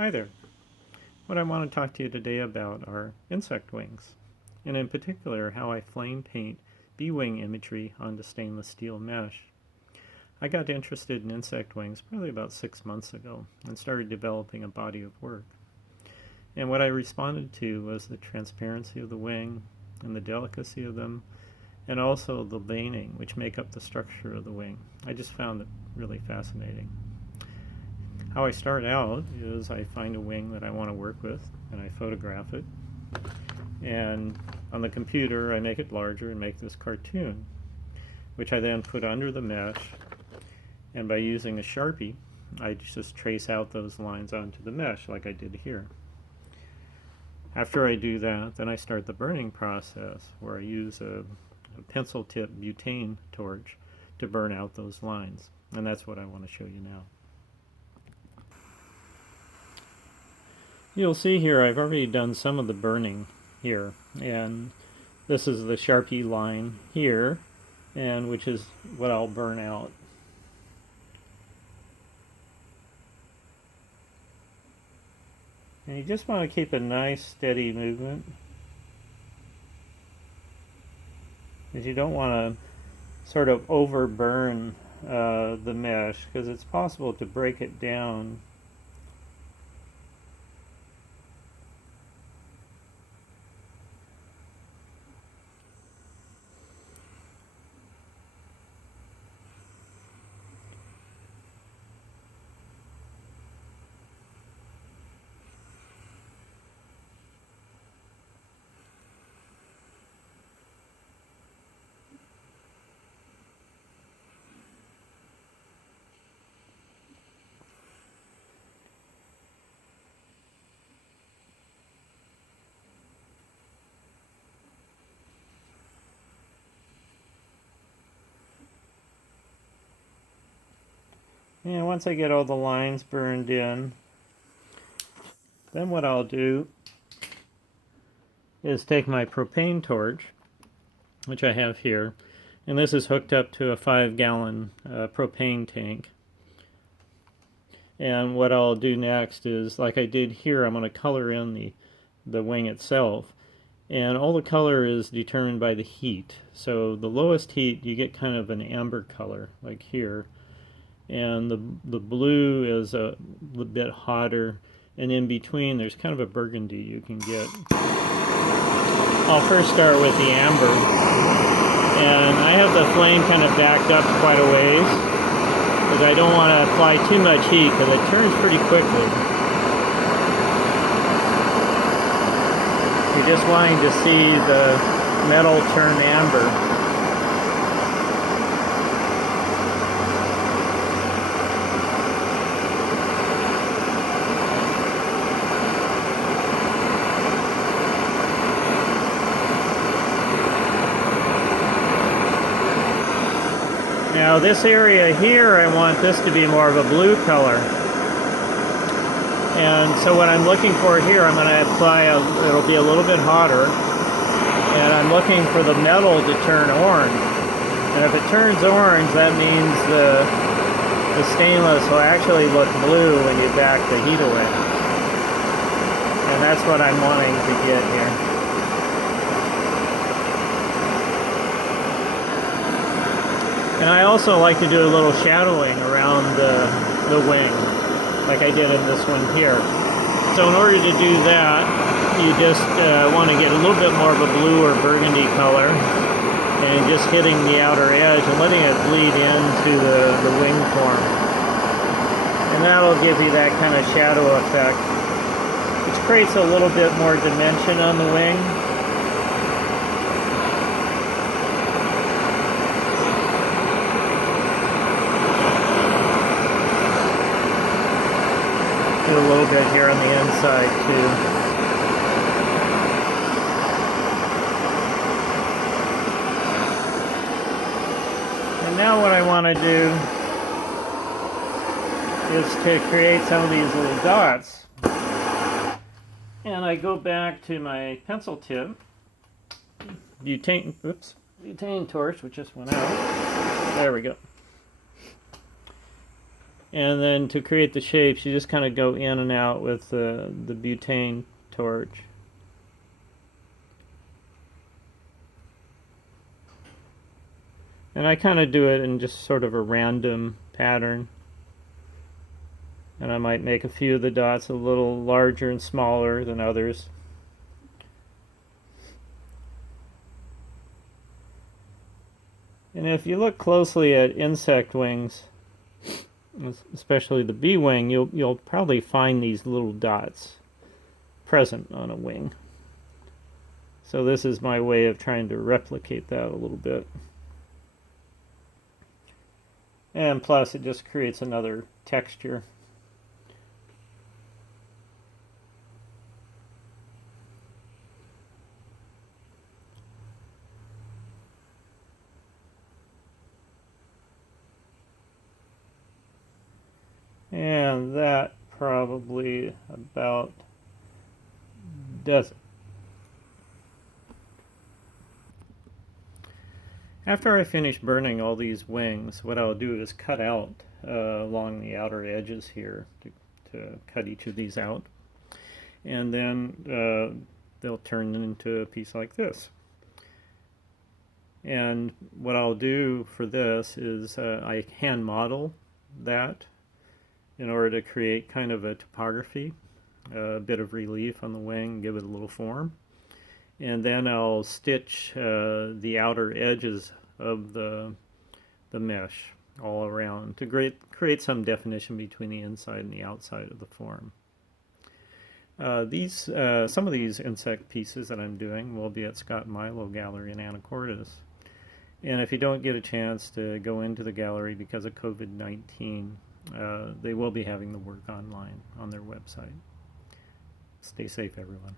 Hi there. What I want to talk to you today about are insect wings, and in particular how I flame paint bee wing imagery onto stainless steel mesh. I got interested in insect wings probably about 6 months ago and started developing a body of work. And what I responded to was the transparency of the wing and the delicacy of them, and also the veining, which make up the structure of the wing. I just found it really fascinating. How I start out is I find a wing that I want to work with and I photograph it, and on the computer I make it larger and make this cartoon, which I then put under the mesh, and by using a Sharpie I just trace out those lines onto the mesh like I did here. After I do that, then I start the burning process where I use a pencil tip butane torch to burn out those lines, and that's what I want to show you now. You'll see here I've already done some of the burning here, and this is the Sharpie line here, and which is what I'll burn out. And you just want to keep a nice steady movement, because you don't want to sort of overburn the mesh, because it's possible to break it down. And once I get all the lines burned in, then what I'll do is take my propane torch, which I have here, and this is hooked up to a 5-gallon propane tank. And what I'll do next is, like I did here, I'm going to color in the wing itself. And all the color is determined by the heat. So the lowest heat, you get kind of an amber color, like here. And the blue is a little bit hotter, and in between there's kind of a burgundy you can get. I'll first start with the amber, and I have the flame kind of backed up quite a ways because I don't want to apply too much heat because it turns pretty quickly. You're just wanting to see the metal turn amber. Now this area here, I want this to be more of a blue color. And so what I'm looking for here, I'm going to apply, it'll be a little bit hotter. And I'm looking for the metal to turn orange. And if it turns orange, that means the stainless will actually look blue when you back the heat away. And that's what I'm wanting to get here. And I also like to do a little shadowing around the wing, like I did in this one here. So in order to do that, you just want to get a little bit more of a blue or burgundy color, and just hitting the outer edge and letting it bleed into the wing form. And that'll give you that kind of shadow effect, which creates a little bit more dimension on the wing. Do a little bit here on the inside too. And now what I want to do is to create some of these little dots. And I go back to my pencil tip, butane torch, which just went out. There we go. And then to create the shapes, you just kind of go in and out with the butane torch. And I kind of do it in just sort of a random pattern. And I might make a few of the dots a little larger and smaller than others. And if you look closely at insect wings, especially the bee wing, you'll probably find these little dots present on a wing. So this is my way of trying to replicate that a little bit. And plus it just creates another texture. And that probably about does it. After I finish burning all these wings, what I'll do is cut out along the outer edges here to cut each of these out. And then they'll turn into a piece like this. And what I'll do for this is I hand model that in order to create kind of a topography, a bit of relief on the wing, give it a little form. And then I'll stitch the outer edges of the mesh all around to create some definition between the inside and the outside of the form. Some of these insect pieces that I'm doing will be at Scott Milo Gallery in Anacortes. And if you don't get a chance to go into the gallery because of COVID-19, they will be having the work online on their website. Stay safe, everyone.